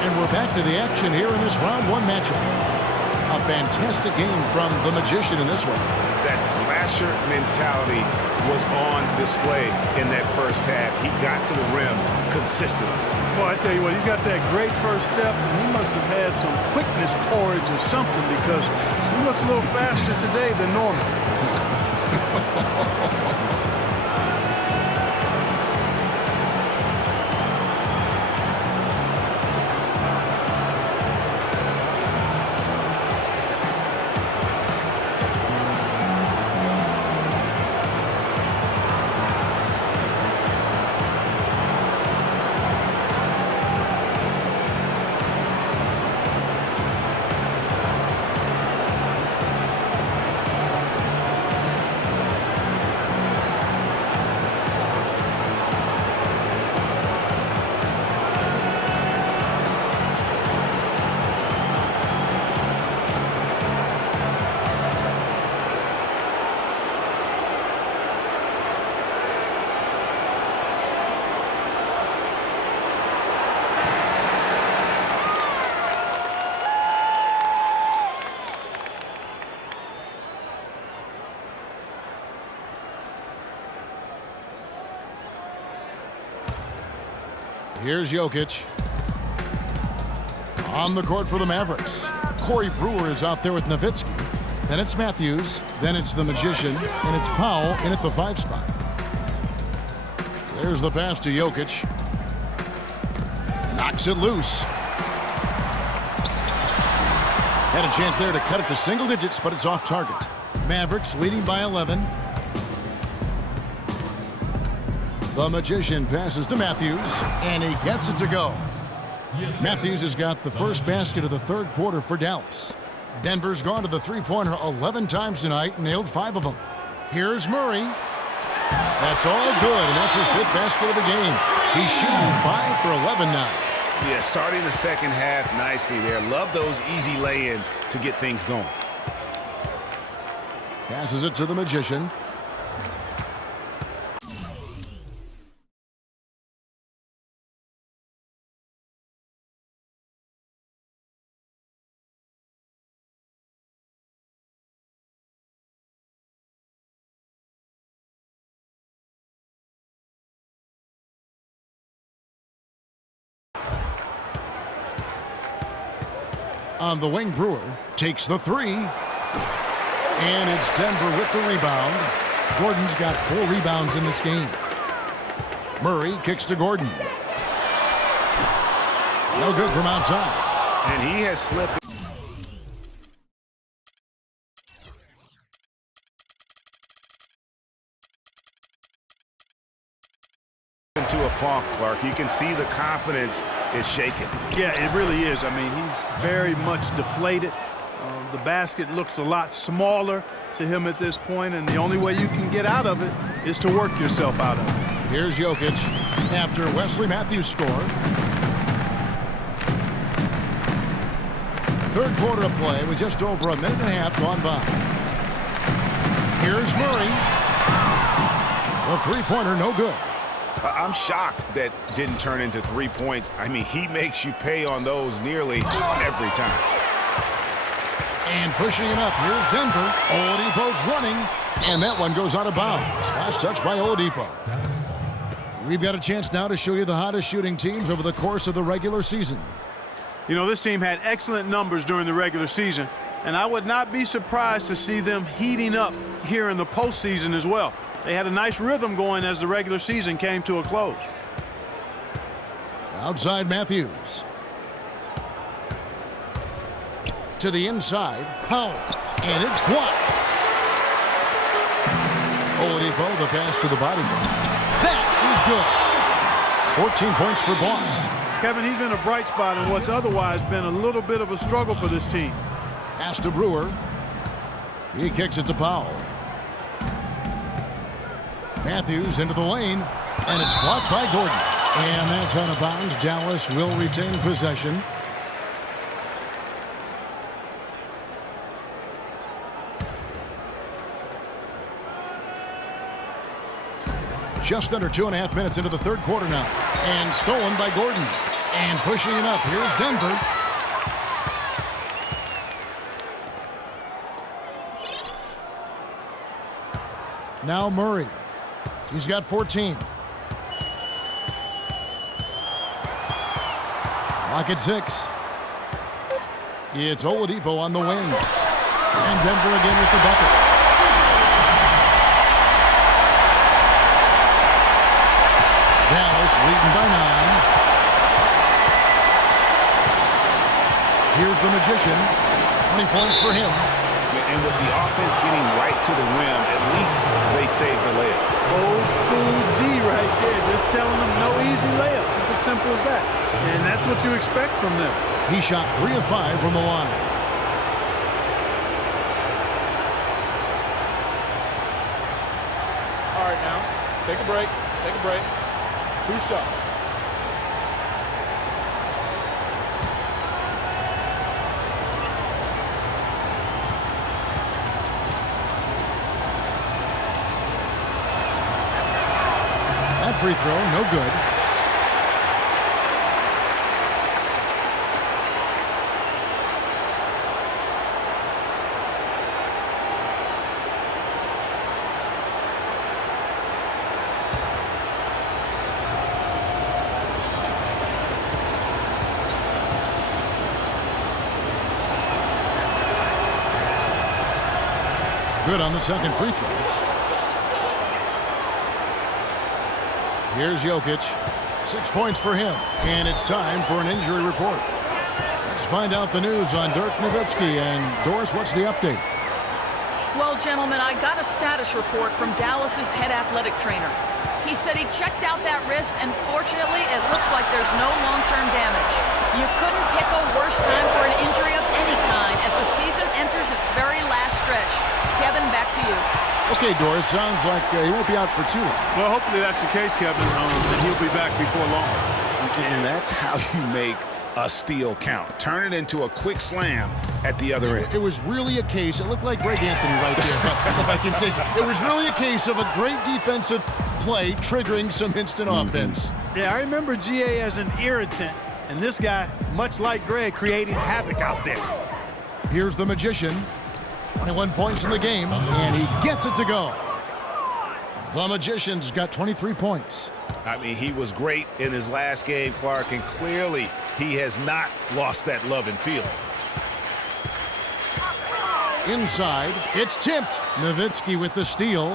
And we're back to the action here in this round one matchup. A fantastic game from the Magician in this one. That slasher mentality was on display in that first half. He got to the rim consistently. Well, I tell you what, he's got that great first step, and he must have had some quickness porridge or something because he looks a little faster today than normal. Here's Jokic. On the court for the Mavericks. Corey Brewer is out there with Nowitzki. Then it's Matthews. Then it's the Magician. And it's Powell in at the 5 spot. There's the pass to Jokic. Knocks it loose. Had a chance there to cut it to single digits, but it's off target. Mavericks leading by 11. The Magician passes to Matthews, and he gets it to go. Matthews has got the first basket of the third quarter for Dallas. Denver's gone to the three-pointer 11 times tonight and nailed 5 of them. Here's Murray. That's all good, and that's his 5th basket of the game. He's shooting 5 for 11 now. Yeah, starting the second half nicely there. Love those easy lay-ins to get things going. Passes it to the Magician. On the wing, Brewer takes the 3. And it's Denver with the rebound. Gordon's got 4 rebounds in this game. Murray kicks to Gordon. No good from outside. And he has slipped into a funk, Clark. You can see the confidence is shaken. Yeah, it really is. I mean, he's very much deflated. The basket looks a lot smaller to him at this point, and the only way you can get out of it is to work yourself out of it. Here's Jokic after Wesley Matthews scored. Third quarter of play with just over a minute and a half gone by. Here's Murray. The three-pointer no good. I'm shocked that didn't turn into 3 points. I mean, he makes you pay on those nearly every time. And pushing it up, here's Denver. Oladipo's running, and that one goes out of bounds. Last touch by Oladipo. We've got a chance now to show you the hottest shooting teams over the course of the regular season. You know, this team had excellent numbers during the regular season, and I would not be surprised to see them heating up here in the postseason as well. They had a nice rhythm going as the regular season came to a close. Outside Matthews. To the inside, Powell, and it's blocked. Oladipo, the pass to the body. That is good. 14 points for Boss. Kevin, he's been a bright spot in what's otherwise been a little bit of a struggle for this team. Pass to Brewer. He kicks it to Powell. Matthews into the lane, and it's blocked by Gordon. And that's out of bounds. Dallas will retain possession. Just under 2.5 minutes into the third quarter now. And stolen by Gordon. And pushing it up, here's Denver. Now Murray. He's got 14. Clock at 6. It's Oladipo on the wing. And Denver again with the bucket. Dallas leading by 9. Here's the Magician. 20 points for him. And with the offense getting right to the rim, at least they saved the layup. Old school D right there, just telling them no easy layups. It's as simple as that. And that's what you expect from them. He shot 3 of 5 from the line. All right, now, take a break. Take a break. 2 shots. That free throw, no good. Good on the second free throw. Here's Jokic. 6 points for him. And it's time for an injury report. Let's find out the news on Dirk Nowitzki. And Doris, what's the update? Well, gentlemen, I got a status report from Dallas's head athletic trainer. He said he checked out that wrist, and fortunately, it looks like there's no long-term damage. You couldn't pick a worse time for an injury of any kind as the season enters its very last stretch. Kevin, back to you. Okay, Doris, sounds like he won't be out for too long. Well, hopefully that's the case, Kevin, and he'll be back before long. And that's how you make a steal count. Turn it into a quick slam at the other end. It was really a case, it looked like Greg Anthony right there, if I can say so. It was really a case of a great defensive play triggering some instant offense. Yeah, I remember GA as an irritant, and this guy, much like Greg, creating havoc out there. Here's the Magician. 21 points in the game, and he gets it to go. The Magician's got 23 points. I mean, he was great in his last game, Clark, and clearly he has not lost that love and feeling. Inside, it's tipped. Nowitzki with the steal.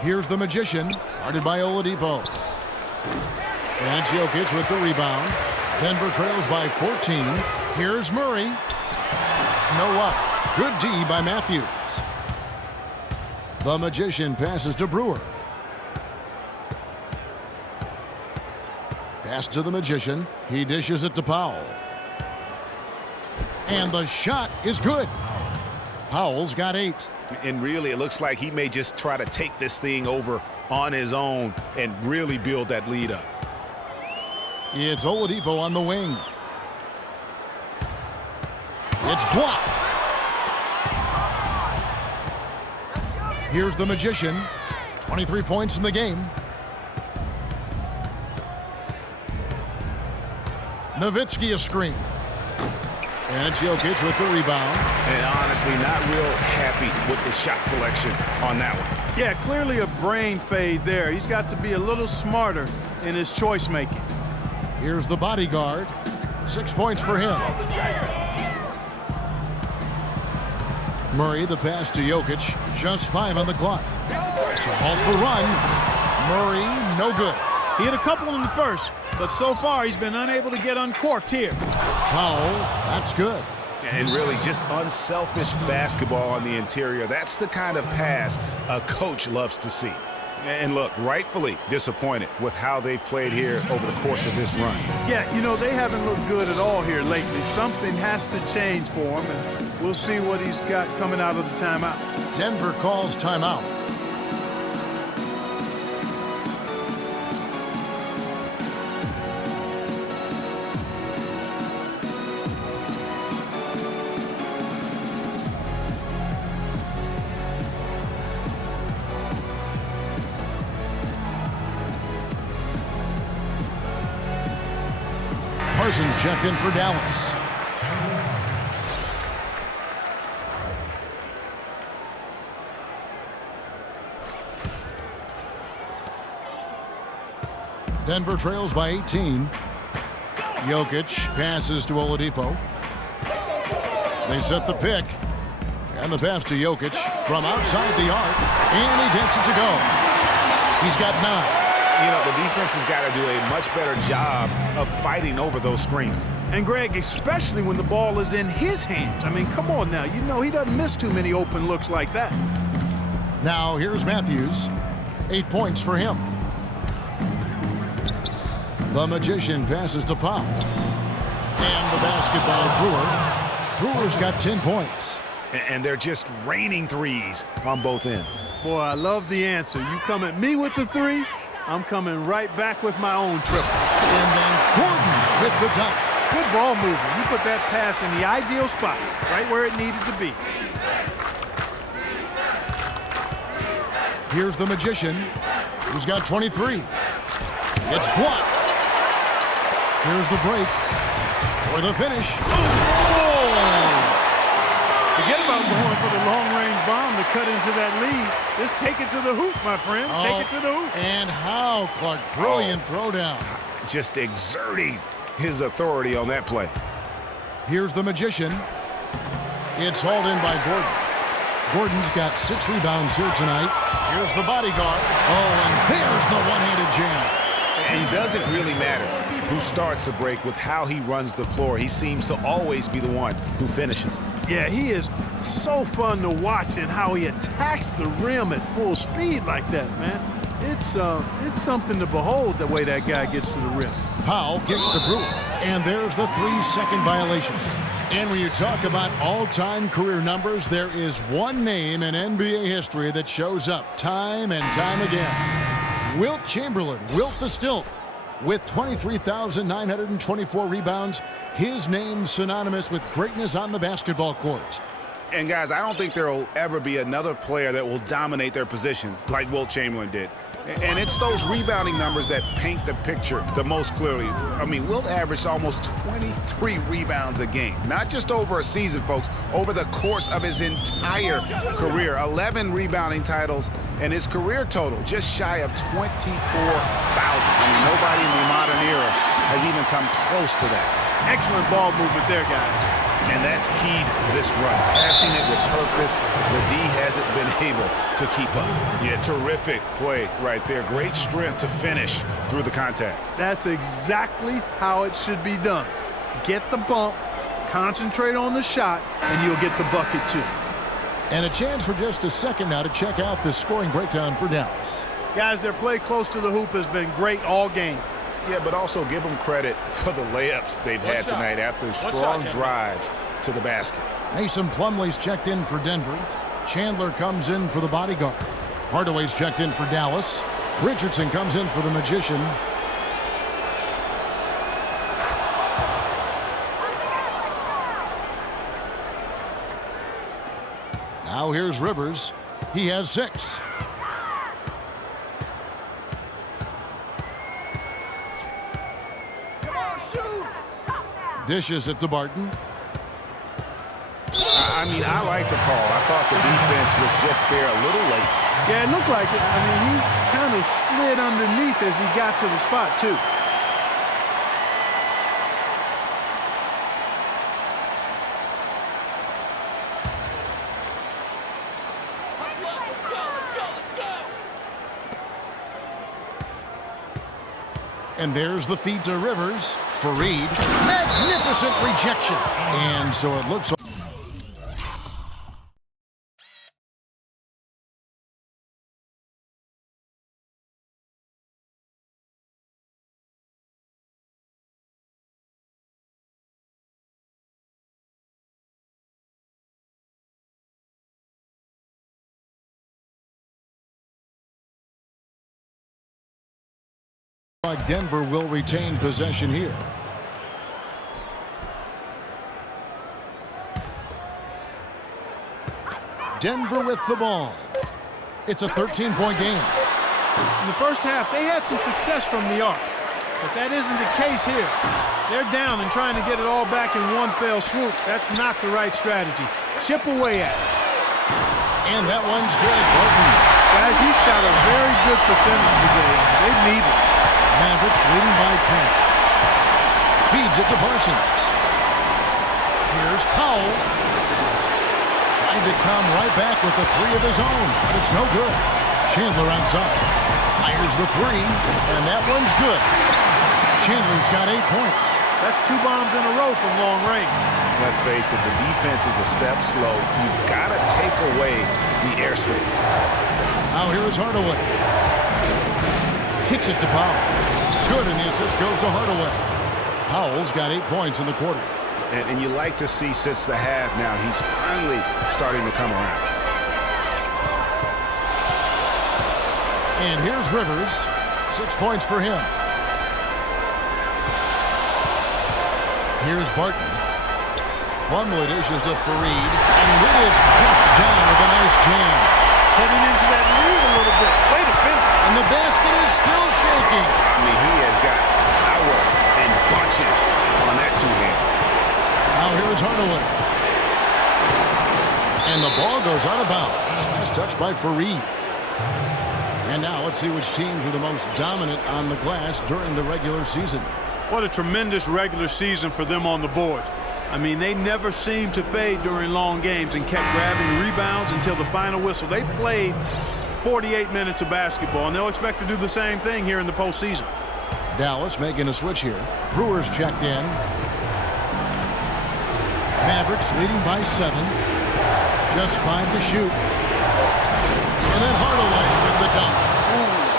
Here's the Magician, guarded by Oladipo. And Jokic with the rebound. Denver trails by 14. Here's Murray. No luck. Good D by Matthews. The Magician passes to Brewer. Pass to the Magician. He dishes it to Powell. And the shot is good. Powell's got 8. And really, it looks like he may just try to take this thing over on his own and really build that lead up. It's Oladipo on the wing. It's blocked. Here's the Magician. 23 points in the game. Nowitzki a screen. And Jokic with the rebound. And honestly, not real happy with the shot selection on that one. Yeah, clearly a brain fade there. He's got to be a little smarter in his choice making. Here's the bodyguard. 6 points for him. Murray, the pass to Jokic. Just 5 on the clock. To halt the run. Murray, no good. He hit a couple in the first, but so far he's been unable to get uncorked here. Powell, that's good. And really just unselfish basketball on the interior. That's the kind of pass a coach loves to see. And look, rightfully disappointed with how they've played here over the course of this run. Yeah, you know, they haven't looked good at all here lately. Something has to change for him, and we'll see what he's got coming out of the timeout. Denver calls timeout. Parsons checked in for Dallas. Denver trails by 18. Jokic passes to Oladipo. They set the pick. And the pass to Jokic from outside the arc. And he gets it to go. He's got 9. You know, the defense has got to do a much better job of fighting over those screens. And Greg, especially when the ball is in his hands. I mean, come on now. You know he doesn't miss too many open looks like that. Now here's Matthews. 8 points for him. The Magician passes to Powell. And the basket by Brewer. Brewer's got 10 points. And they're just raining threes on both ends. Boy, I love the answer. You come at me with the 3, I'm coming right back with my own triple. And then Gordon with the dunk. Good ball movement. You put that pass in the ideal spot, right where it needed to be. Here's the Magician, who's got 23. It's blocked. Here's the break for the finish. Forget about going for the long-range bomb to cut into that lead. Just take it to the hoop, my friend. Take it to the hoop. And how, Clark. Brilliant throwdown. Just exerting his authority on that play. Here's the Magician. It's hauled in by Gordon. Gordon's got 6 rebounds here tonight. Here's the bodyguard. Oh, and there's the one-handed jam. And it doesn't really matter who starts the break with how he runs the floor. He seems to always be the one who finishes. Yeah, he is so fun to watch and how he attacks the rim at full speed like that, man. It's something to behold the way that guy gets to the rim. Powell gets to Brewer. And there's the 3-second violation. And when you talk about all-time career numbers, there is one name in NBA history that shows up time and time again. Wilt Chamberlain, Wilt the Stilt, with 23,924 rebounds. His name synonymous with greatness on the basketball court. And guys, I don't think there will ever be another player that will dominate their position like Wilt Chamberlain did. And it's those rebounding numbers that paint the picture the most clearly. I mean, Wilt averaged almost 23 rebounds a game. Not just over a season, folks, over the course of his entire career. 11 rebounding titles, and his career total just shy of 24,000. I mean, nobody in the modern era has even come close to that. Excellent ball movement there, guys. And that's keyed this run. Passing it with purpose. The D hasn't been able to keep up. Yeah, terrific play right there. Great strength to finish through the contact. That's exactly how it should be done. Get the bump, concentrate on the shot, and you'll get the bucket too. And a chance for just a second now to check out the scoring breakdown for Dallas. Guys, their play close to the hoop has been great all game. Yeah, but also give them credit for the layups they've had tonight after strong drives to the basket. Mason Plumlee's checked in for Denver. Chandler comes in for the bodyguard. Hardaway's checked in for Dallas. Richardson comes in for the Magician. Now here's Rivers. He has 6. Dishes it to Barton. I mean, I like the call. I thought the defense was just there a little late. Yeah, it looked like it. I mean, he kind of slid underneath as he got to the spot, too. And there's the feed to Rivers. Fareed. Magnificent rejection. And so it looks like Denver will retain possession here. Denver with the ball. It's a 13-point game. In the first half, they had some success from the arc. But that isn't the case here. They're down and trying to get it all back in one fell swoop. That's not the right strategy. Chip away at it. And that one's good. Barton. Guys, he shot a very good percentage today. They need it. Mavericks leading by 10. Feeds it to Parsons. Here's Powell. Trying to come right back with the three of his own, but it's no good. Chandler outside. Fires the three, and that one's good. Chandler's got 8 points. That's 2 bombs in a row from long range. Let's face it, the defense is a step slow. You've got to take away the airspace. Now here is Hardaway. Kicks it to Powell. Good, and the assist goes to Hardaway. Powell's got 8 points in the quarter. And you like to see since the half now, he's finally starting to come around. And here's Rivers. 6 points for him. Here's Barton. Plumlee dishes to Fareed, and it is flushed down with a nice jam. Heading into that lead a little bit. Way to finish. And the basket is still shaking. I mean, he has got power and bunches on that two-hand. Now here's Hardaway. And the ball goes out of bounds. Nice touch by Fareed. And now let's see which teams were the most dominant on the glass during the regular season. What a tremendous regular season for them on the board. I mean, they never seemed to fade during long games and kept grabbing rebounds until the final whistle. They played 48 minutes of basketball, and they'll expect to do the same thing here in the postseason. Dallas making a switch here. Brewers checked in. Mavericks leading by 7. Just 5 to shoot. And then Hardaway with the dunk.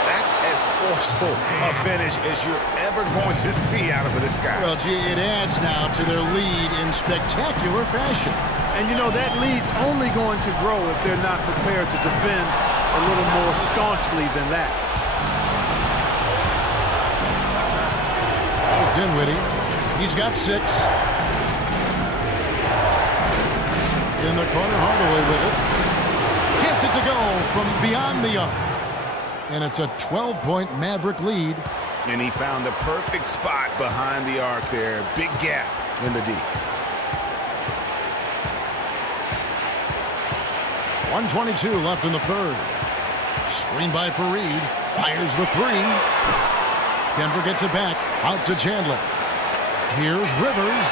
That's as forceful a finish as you're ever going to see out of this guy. Well, gee, it adds now to their lead in spectacular fashion. And, you know, that lead's only going to grow if they're not prepared to defend a little more staunchly than that. There's Dinwiddie. He's got 6. In the corner, Hardaway with it. Gets it to go from beyond the arc. And it's a 12-point Maverick lead. And he found the perfect spot behind the arc there. Big gap in the D. 1:22 left in the third. Screen by Fareed. Fires the 3. Denver gets it back. Out to Chandler. Here's Rivers.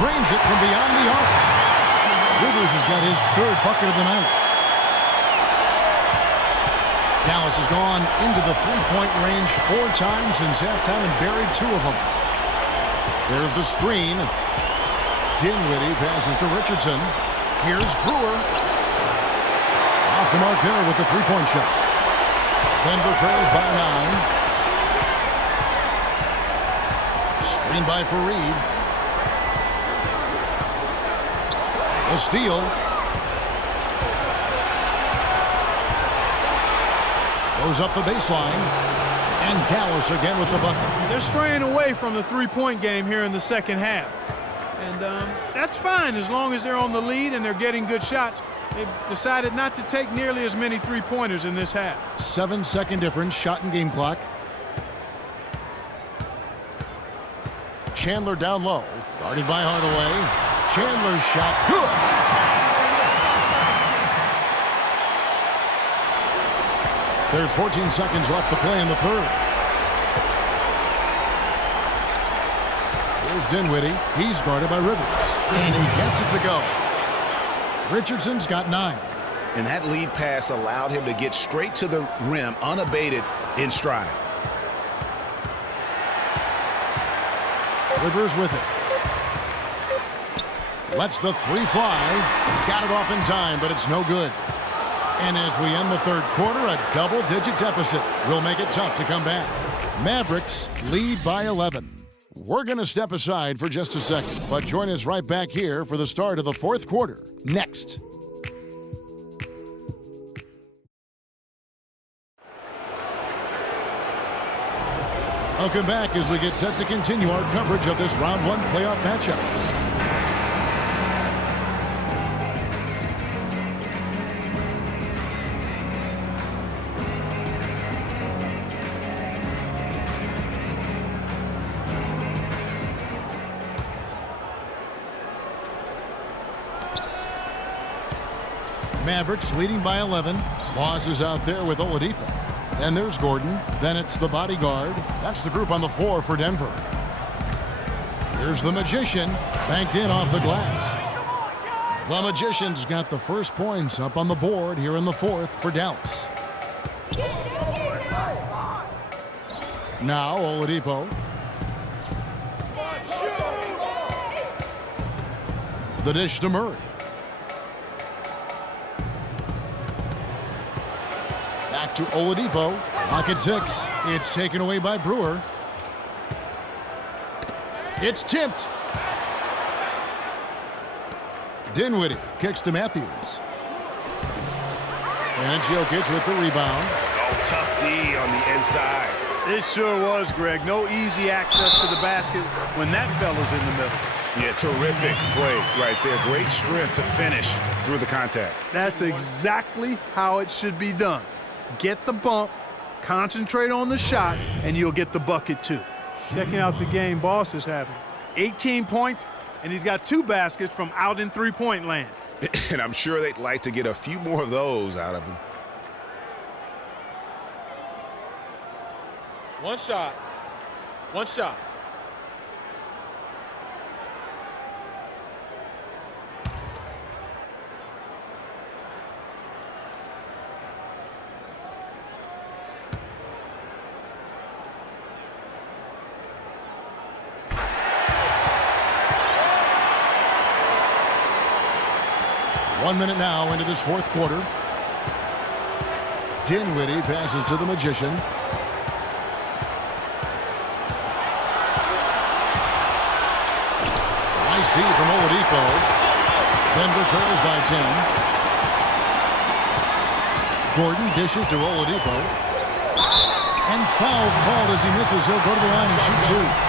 Drains it from beyond the arc. Rivers has got his 3rd bucket of the night. Dallas has gone into the 3-point range 4 times since halftime and buried 2 of them. There's the screen. Dinwiddie passes to Richardson. Here's Brewer. Off the mark there with the 3-point shot. Denver trails by 9. Screen by Fareed. A steal. Goes up the baseline. And Dallas again with the bucket. They're straying away from the 3-point game here in the second half. And that's fine as long as they're on the lead and they're getting good shots. They've decided not to take nearly as many 3-pointers in this half. 7-second difference, shot and game clock. Chandler down low. Guarded by Hardaway. Chandler's shot. Good. There's 14 seconds left to play in the third. Here's Dinwiddie. He's guarded by Rivers. And he gets it to go. Richardson's got 9. And that lead pass allowed him to get straight to the rim unabated in stride. Rivers with it. Lets the 3 fly. Got it off in time, but it's no good. And as we end the third quarter, a double-digit deficit will make it tough to come back. Mavericks lead by 11. We're going to step aside for just a second, but join us right back here for the start of the fourth quarter. Next. Welcome back as we get set to continue our coverage of this round 1 playoff matchup. Mavericks leading by 11. Boss is out there with Oladipo. Then there's Gordon. Then it's the bodyguard. That's the group on the floor for Denver. Here's the Magician, banked in off the glass. The Magician's got the first points up on the board here in the fourth for Dallas. Now Oladipo. The dish to Murray. Back to Oladipo. Pocket 6. It's taken away by Brewer. It's tipped. Dinwiddie kicks to Matthews. And Jokic with the rebound. Oh, tough D on the inside. It sure was, Greg. No easy access to the basket when that fella's in the middle. Yeah, terrific play right there. Great strength to finish through the contact. That's exactly how it should be done. Get the bump, concentrate on the shot, and you'll get the bucket too. Checking out the game Boss is having. 18 points, and he's got 2 baskets from out in three-point land. And I'm sure they'd like to get a few more of those out of him. One shot. One shot. One minute now into this fourth quarter. Dinwiddie passes to the Magician. Nice D from Oladipo. Denver trails by 10. Gordon dishes to Oladipo. And foul called as he misses. He'll go to the line and shoot 2.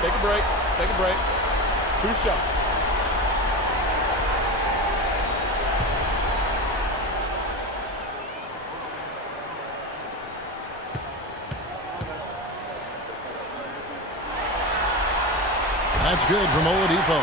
Take a break. Take a break. 2 shots. That's good from Oladipo.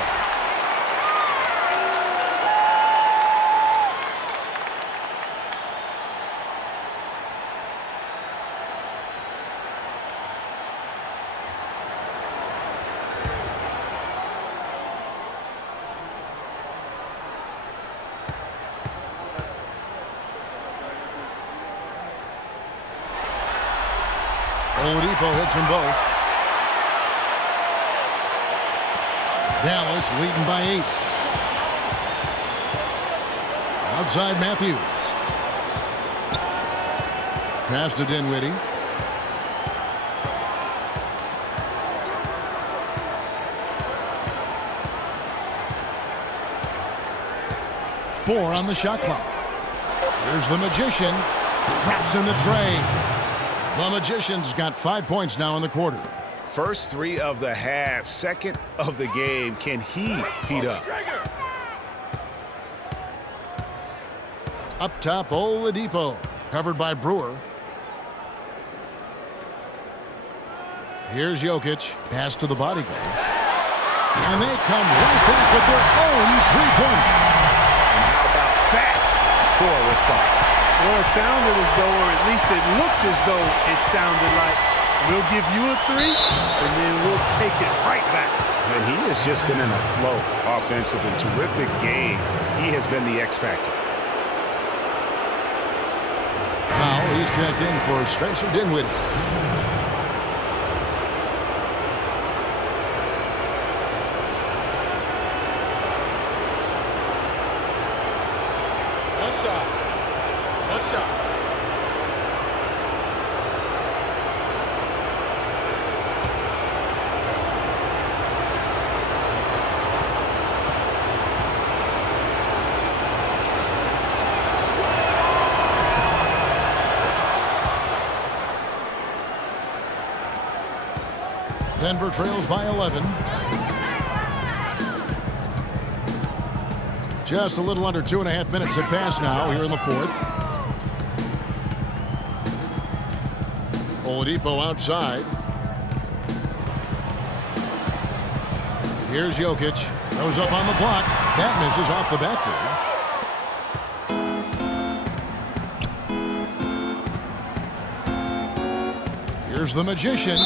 Oladipo hits from both. Dallas leading by 8. Outside Matthews. Pass to Dinwiddie. Four on the shot clock. Here's the Magician. Drops in the tray. The Magician's got 5 points now in the quarter. First 3 of the half, second of the game. Can he heat up? Up top, Oladipo. Covered by Brewer. Here's Jokic. Pass to the bodyguard. And they come right back with their own three-pointer. And how about that for a response? Well, it sounded as though, or at least it looked as though it sounded like, we'll give you a 3, and then we'll take it right back. And he has just been in a flow offensively. Terrific game. He has been the X factor. Now he's checked in for Spencer Dinwiddie. One shot. One shot. Denver trails by 11. Just a little under 2.5 minutes have passed now here in the fourth. Oladipo outside. Here's Jokic. Goes up on the block. That misses off the backboard. Here's the Magician.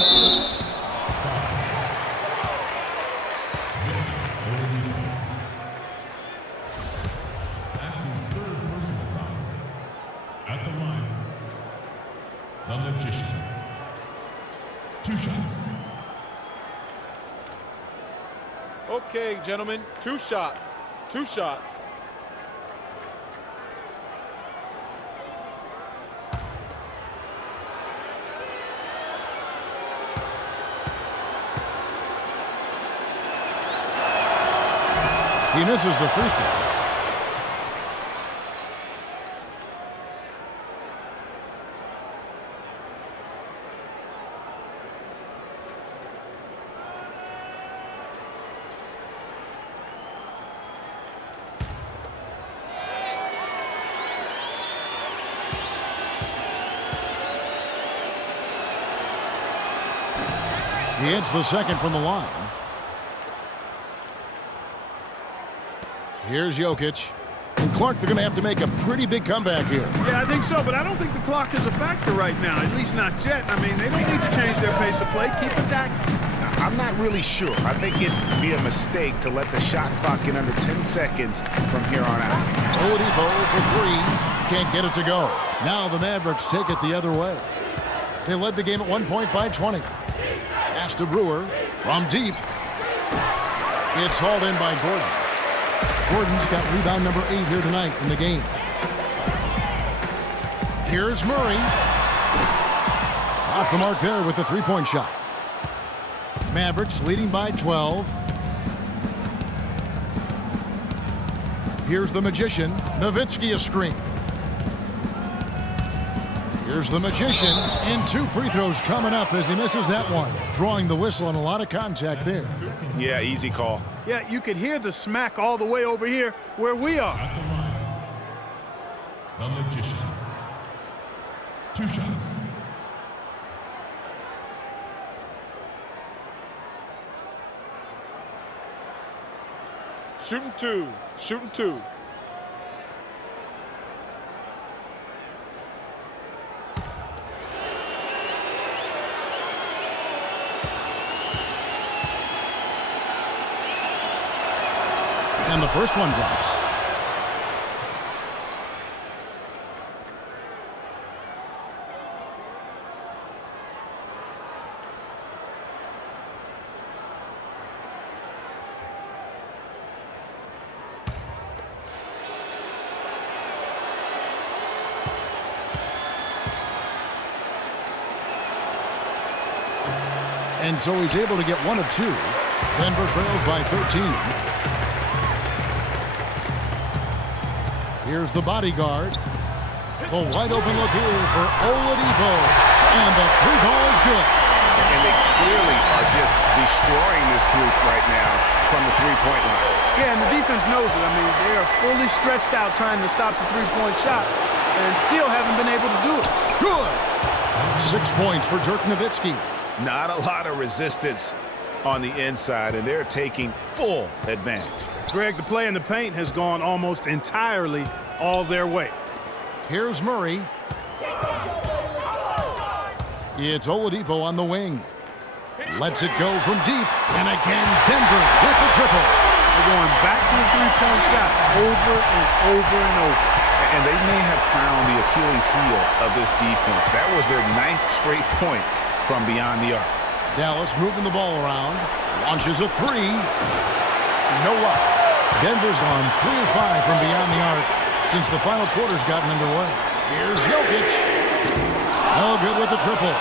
That's his third personal foul. At the line, the Magician. 2 shots. Okay, gentlemen, 2 shots. 2 shots. He misses the free throw. He hits the second from the line. Here's Jokic. And Clark, they're going to have to make a pretty big comeback here. Yeah, I think so, but I don't think the clock is a factor right now, at least not yet. I mean, they don't need to change their pace of play. Keep attacking. I'm not really sure. I think it's be a mistake to let the shot clock get under 10 seconds from here on out. Oladipo for 3. Can't get it to go. Now the Mavericks take it the other way. They led the game at 1 point by 20. Pass to Brewer from deep. It's hauled in by Gordon. Gordon's got rebound number 8 here tonight in the game. Here's Murray. Off the mark there with the three-point shot. Mavericks leading by 12. Here's the Magician. Nowitzki a screen. Here's the Magician. And 2 free throws coming up as he misses that one. Drawing the whistle and a lot of contact there. Yeah, easy call. Yeah, you could hear the smack all the way over here where we are. At the line, the Magician. 2 shots. Shooting 2. Shooting 2. And the first one drops. And so he's able to get 1 of 2. Denver trails by 13. Here's the bodyguard. The wide open look here for Oladipo. And the 3 ball is good. And they clearly are just destroying this group right now from the three-point line. Yeah, and the defense knows it. I mean, they are fully stretched out trying to stop the three-point shot and still haven't been able to do it. Good. 6 points for Dirk Nowitzki. Not a lot of resistance on the inside, and they're taking full advantage. Greg, the play in the paint has gone almost entirely all their way. Here's Murray. It's Oladipo on the wing. Lets it go from deep. And again, Denver with the triple. They're going back to the three-point shot over and over and over. And they may have found the Achilles heel of this defense. That was their 9th straight point from beyond the arc. Dallas moving the ball around. Launches a 3. No luck. Denver's gone 3 of 5 from beyond the arc since the final quarter's gotten underway. Here's Jokic. No good with the triple.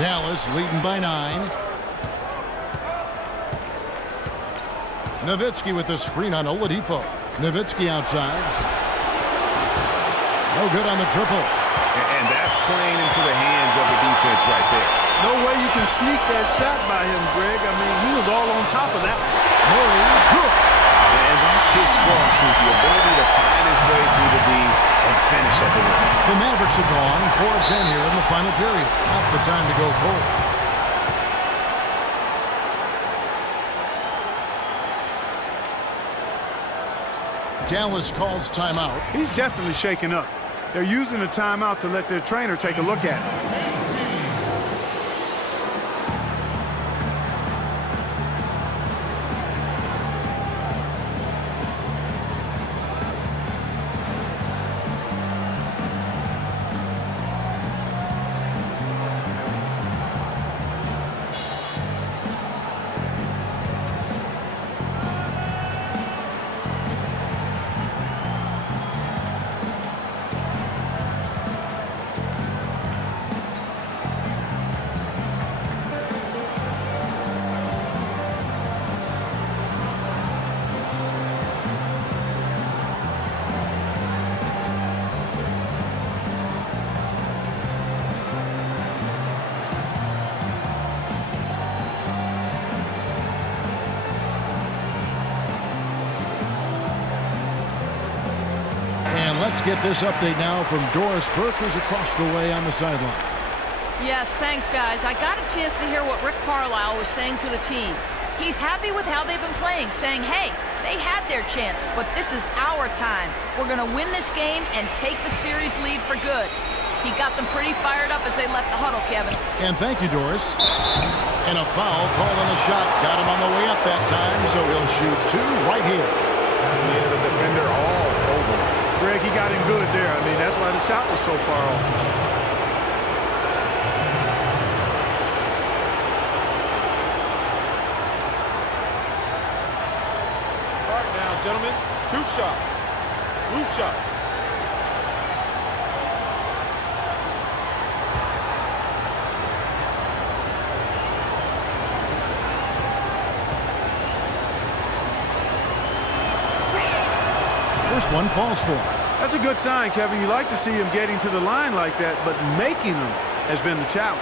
Dallas leading by 9. Nowitzki with the screen on Oladipo. Nowitzki outside. No good on the triple. And that that's playing into the hands of the defense right there. No way you can sneak that shot by him, Greg. I mean, he was all on top of that. Murray, good. And that's his strong suit, the ability to find his way through the D and finish at the rim. The Mavericks are gone 4 of 10 here in the final period. Not the time to go cold. Dallas calls timeout. He's definitely shaken up. They're using a timeout to let their trainer take a look at it. Let's get this update now from Doris Burke, who's across the way on the sideline. Yes, thanks, guys. I got a chance to hear what Rick Carlisle was saying to the team. He's happy with how they've been playing, saying, hey, they had their chance, but this is our time. We're going to win this game and take the series lead for good. He got them pretty fired up as they left the huddle, Kevin. And thank you, Doris. And a foul called on the shot. Got him on the way up that time, so he'll shoot 2 right here. Yeah, the defender all over. Greg, he got him good there. I mean, that's why the shot was so far off. All right now, gentlemen, 2 shots. Loose shots. First one falls for him. That's a good sign, Kevin. You like to see him getting to the line like that, but making them has been the challenge.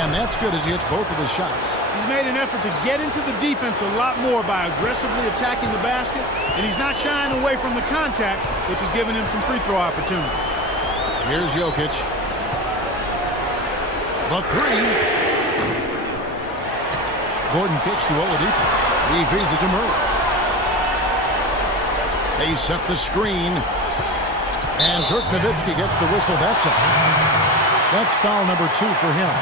And that's good as he hits both of his shots. He's made an effort to get into the defense a lot more by aggressively attacking the basket, and he's not shying away from the contact, which has given him some free throw opportunity. Here's Jokic. The 3. Gordon kicks to Oladipo. He feeds it to Murray. They set the screen. And Dirk Nowitzki gets the whistle that time. That's foul number 2 for him.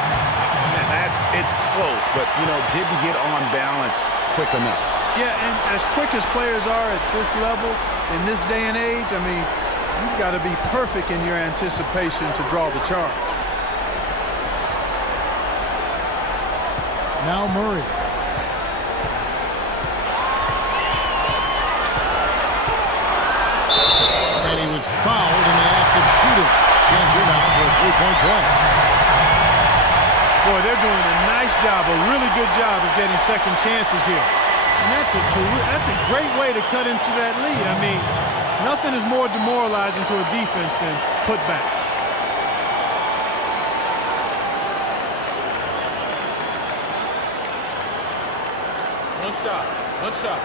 It's close, but, didn't get on balance quick enough. Yeah, and as quick as players are at this level, in this day and age, I mean, you've got to be perfect in your anticipation to draw the charge. Now Murray. And he was fouled in the act of shooting. Chance here now for a 3-point play. Boy, they're doing a nice job, a really good job of getting second chances here. And that's a great way to cut into that lead. I mean, nothing is more demoralizing to a defense than putbacks. One shot.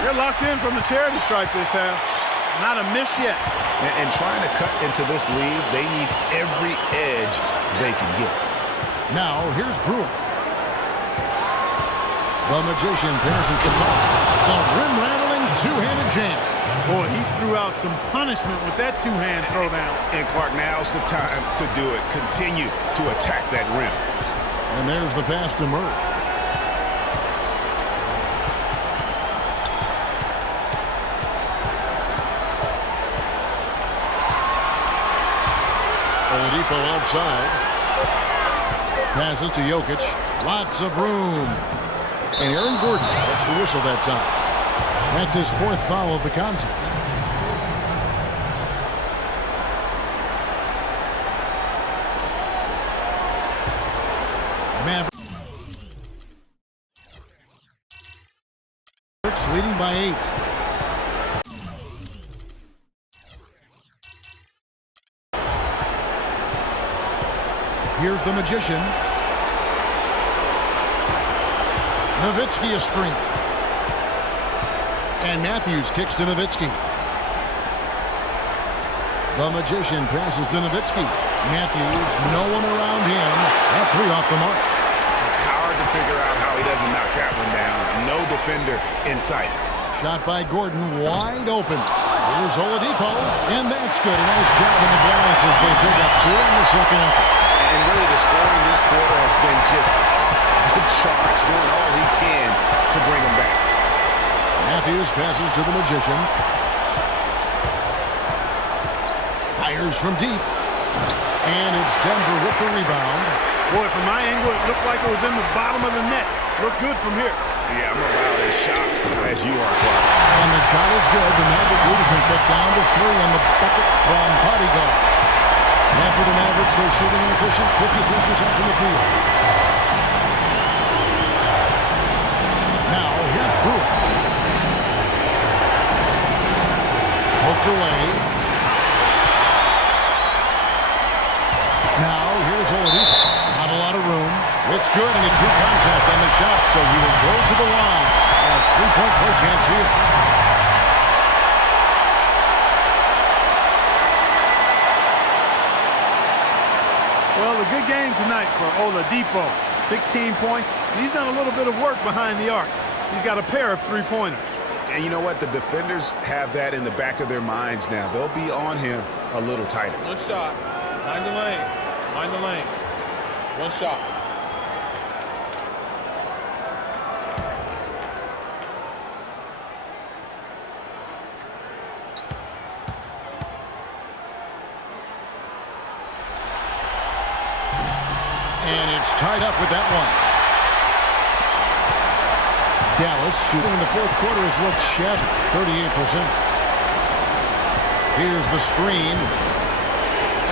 They're locked in from the charity stripe this half. Not a miss yet. And trying to cut into this lead, they need every edge they can get. Now, here's Brewer. The Magician passes the ball. The rim-rattling two-handed jam. Boy, he threw out some punishment with that two-hand throwdown. And Clark, now's the time to do it. Continue to attack that rim. And there's the pass to Murray. Oladipo outside. Passes to Jokic. Lots of room. And Aaron Gordon gets the whistle that time. That's his 4th foul of the contest. Mavericks leading by 8. Here's the Magician. Nowitzki a screen. And Matthews kicks to Nowitzki. The Magician passes to Nowitzki. Matthews, no one around him. That 3 off the mark. Hard to figure out how he doesn't knock that one down. No defender in sight. Shot by Gordon, wide open. Here's Oladipo, and that's good. A nice job in the glass as they pick up 2 in the second effort. And really, the scoring this quarter has been just off the charts, doing all he can to bring them back. Matthews passes to the Magician. Fires from deep. And it's Denver with the rebound. Boy, from my angle, it looked like it was in the bottom of the net. Looked good from here. Yeah, I'm about as shocked as you are, Clark. And the shot is good. The Maverick lead has been cut down to 3 on the bucket from Bodyguard. And for the Mavericks, they're shooting an efficient 53% from the field. Now, here's Brewer. Hooked away. Now, here's Oladipo. Not a lot of room. It's good, and he drew contact on the shot, so he will go to the line. A 3-point play chance here. Well, a good game tonight for Oladipo. 16 points. He's done a little bit of work behind the arc. He's got a pair of 3-pointers. And you know what? The defenders have that in the back of their minds now. They'll be on him a little tighter. One shot. Mind the lanes. Mind the lanes. One shot. And it's tied up with that one. Dallas shooting in the 4th quarter has looked shabby, 38%. Here's the screen.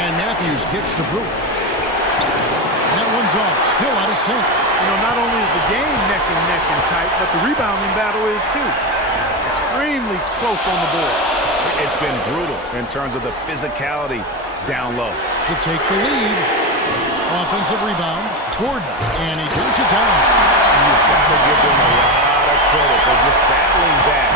And Matthews kicks to Brewer. That one's off, still out of sync. You know, not only is the game neck and tight, but the rebounding battle is too. Extremely close on the board. It's been brutal in terms of the physicality down low. To take the lead. Offensive rebound. Gordon. And he takes it down. You've got to give them a lot of credit for just battling back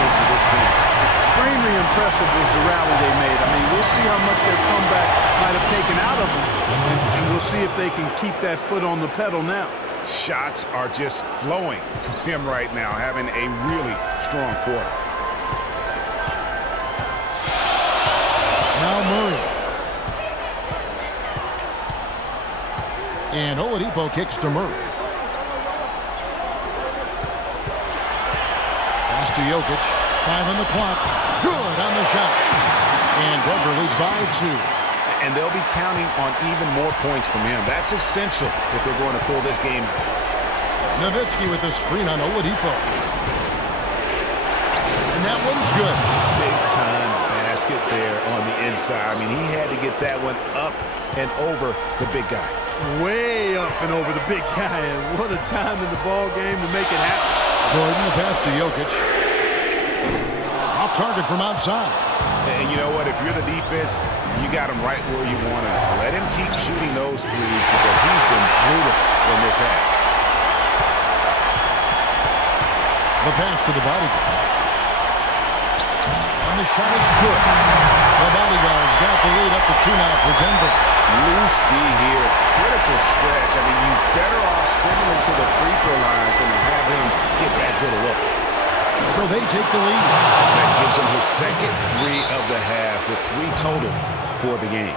into this game. Extremely impressive was the rally they made. I mean, we'll see how much their comeback might have taken out of them. And we'll see if they can keep that foot on the pedal now. Shots are just flowing for him right now, having a really strong quarter. Now Murray. And Oladipo kicks to Murray. Pass to Jokic. 5 on the clock. Good on the shot. And Denver leads by 2. And they'll be counting on even more points from him. That's essential if they're going to pull this game out. Nowitzki with the screen on Oladipo. And that one's good. Big time basket there on the inside. I mean, he had to get that one up and over the big guy. Way up and over the big guy. And what a time in the ball game to make it happen. Gordon, the pass to Jokic. Off target from outside. And you know what? If you're the defense, you got him right where you want him. Let him keep shooting those threes because he's been brutal in this half. The pass to the bodyguard. And the shot is good. The bodyguard's got the lead up to 2 now for Denver. Loose D here. Critical stretch. I mean, you better off sending him to the free throw lines and have him get that good a look. So they take the lead. That gives him his second 3 of the half with 3 total for the game.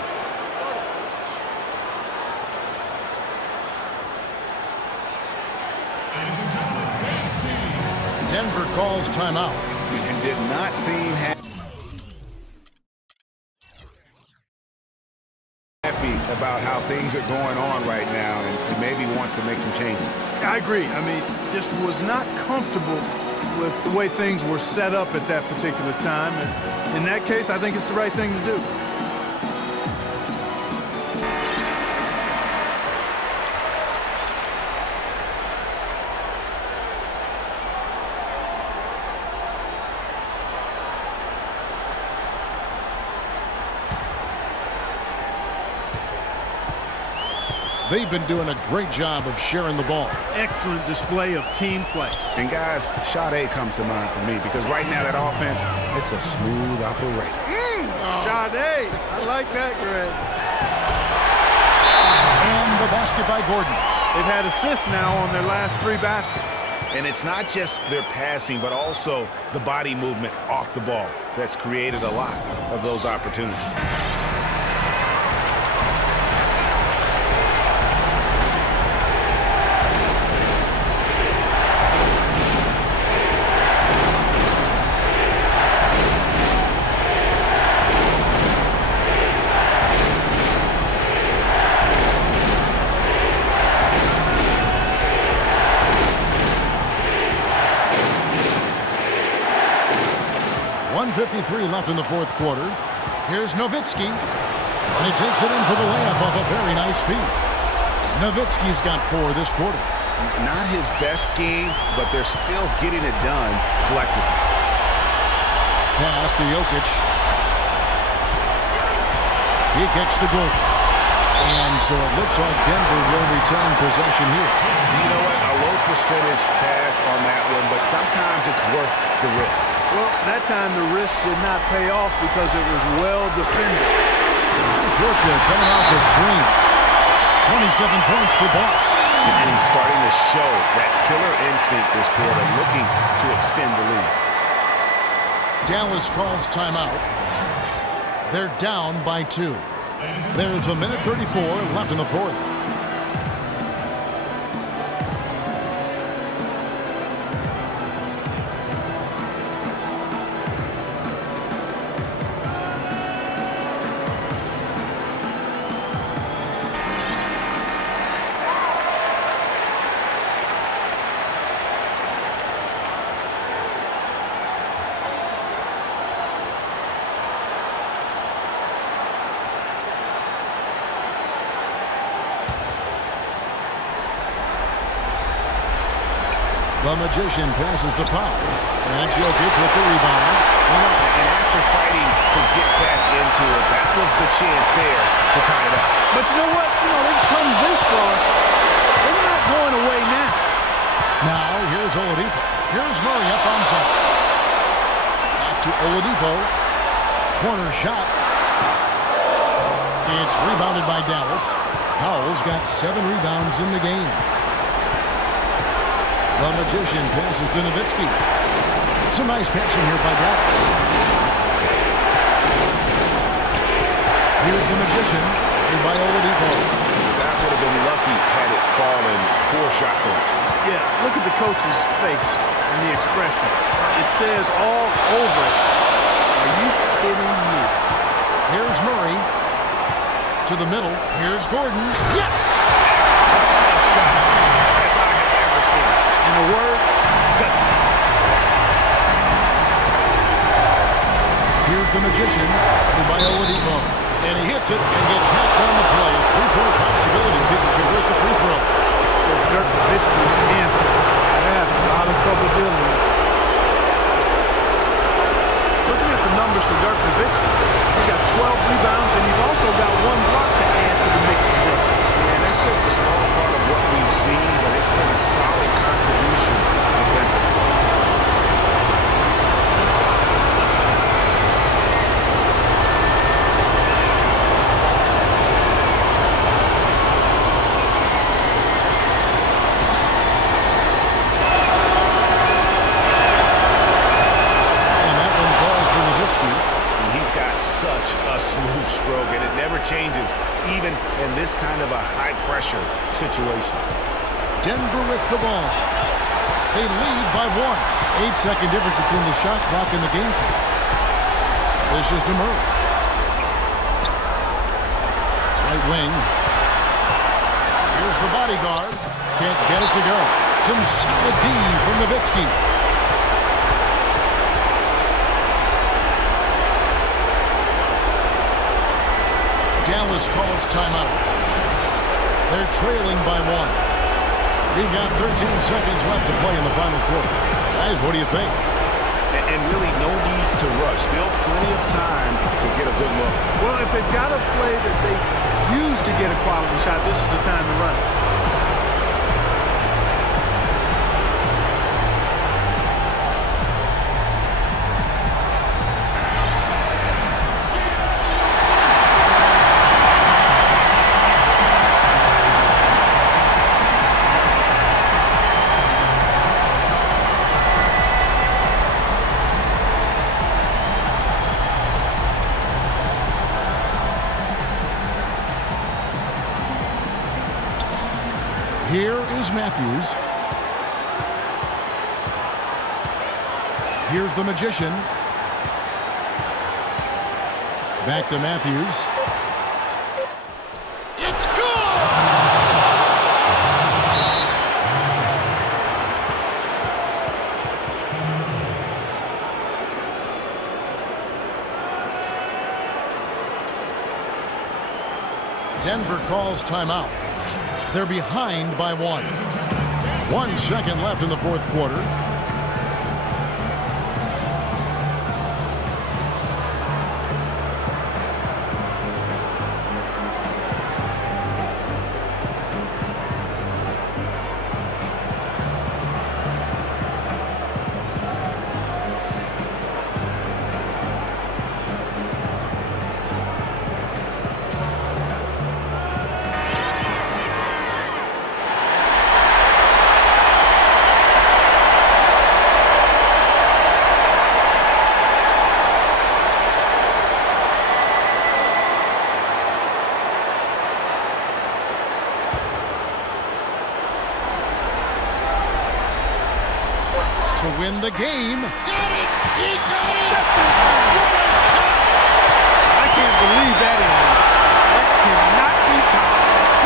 Denver calls timeout. And did not seem happy unhappy about how things are going on right now and maybe wants to make some changes. I agree. I mean, just was not comfortable with the way things were set up at that particular time. And in that case, I think it's the right thing to do. They've been doing a great job of sharing the ball. Excellent display of team play. And guys, Sade comes to mind for me because right now that offense, it's a smooth operator. Sade, I like that, Greg. And the basket by Gordon. They've had assists now on their last 3 baskets. And it's not just their passing, but also the body movement off the ball that's created a lot of those opportunities. .53 left in the fourth quarter. Here's Nowitzki. And he takes it in for the layup off a very nice feed. Nowitzki's got 4 this quarter. Not his best game, but they're still getting it done collectively. Pass to Jokic. He kicks to Gordon. And so it looks like Denver will retain possession here. You know what? A low percentage pass on that one, but sometimes it's worth the risk. Well, that time the risk did not pay off because it was well defended. Nice work there coming off the screen. 27 points for Boss. And he's starting to show that killer instinct this quarter, looking to extend the lead. Dallas calls timeout. They're down by 2. There's a minute 34 left in the fourth. The Magician passes to Powell. And Jokic with the rebound. And after fighting to get back into it, that was the chance there to tie it up. But you know what? They've come this far. They're not going away now. Now, here's Oladipo. Here's Murray up on top. Back to Oladipo. Corner shot. It's rebounded by Dallas. Powell's got 7 rebounds in the game. The Magician passes to Nowitzki. Some nice passing here by Dallas. Here's the Magician, played by Oladipo. That would have been lucky had it fallen. Poor shot selection. Yeah, look at the coach's face and the expression. It says all over it. Are you kidding me? Here's Murray. To the middle. Here's Gordon. Yes! In a word, gutsy. Here's the Magician, played by Oladipo. And he hits it and gets helped on the play. A 3-point possibility if he can convert the free throw. Dirk Nowitzki's answer. Yeah, a lot of trouble dealing with it. Looking at the numbers for Dirk Nowitzki, he's got 12 rebounds and he's also got 1 block to add to the mix today. And that's just a small part of what we've seen, but it's been a solid contribution offensively. Such a smooth stroke, and it never changes, even in this kind of a high-pressure situation. Denver with the ball. They lead by 1. 8-second difference between the shot clock and the game clock. This is to Murray. right wing. Here's the bodyguard. Can't get it to go. Some solid D from Nowitzki. Dallas calls timeout. They're trailing by 1. We've got 13 seconds left to play in the final quarter. Guys, what do you think? And really no need to rush. Still plenty of time to get a good look. Well, if they've got a play that they use to get a quality shot, this is the time to run. Here is Matthews. Here's the Magician. Back to Matthews. It's good! Denver calls timeout. They're behind by 1. 1 second left in the fourth quarter. To win the game. Got it! He got it! Just in time. What a shot! I can't believe that anymore. That cannot be timed.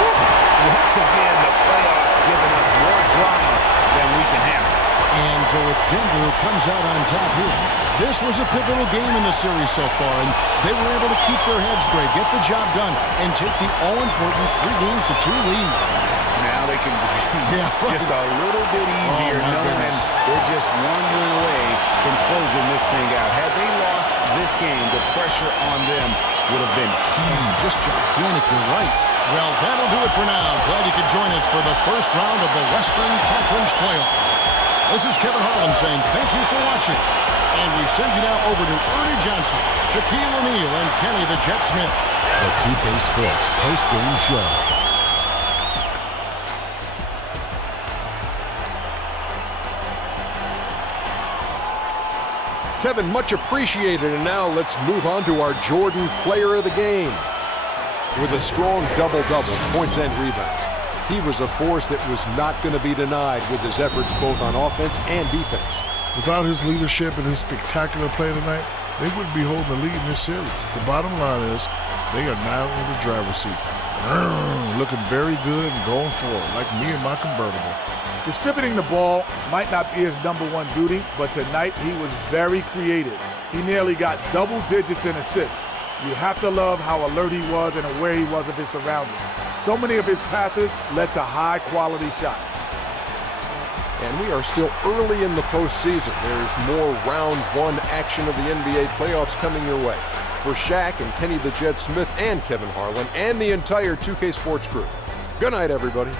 Once again, the playoffs giving us more drama than we can handle. And so it's Denver who comes out on top here. This was a pivotal game in the series so far, and they were able to keep their heads straight, get the job done, and take the all-important 3-2 lead. Now they can be just a little bit easier knowing they're just one win away from closing this thing out. Had they lost this game, the pressure on them would have been huge. Just gigantic, you're right. Well, that'll do it for now. Glad you could join us for the first round of the Western Conference Playoffs. This is Kevin Harlan saying thank you for watching. And we send you now over to Ernie Johnson, Shaquille O'Neal, and Kenny the Jet Smith. The 2K Sports post-game show. Kevin, much appreciated, and now let's move on to our Jordan Player of the Game. With a strong double-double, points and rebounds, he was a force that was not going to be denied with his efforts both on offense and defense. Without his leadership and his spectacular play tonight, they wouldn't be holding the lead in this series. The bottom line is they are now in the driver's seat. Looking very good and going forward, like me and my convertible. Distributing the ball might not be his #1 duty, but tonight he was very creative. He nearly got double digits in assists. You have to love how alert he was and aware he was of his surroundings. So many of his passes led to high-quality shots. And we are still early in the postseason. There's more round 1 action of the NBA playoffs coming your way. For Shaq and Kenny the Jet Smith and Kevin Harlan and the entire 2K Sports crew, good night, everybody.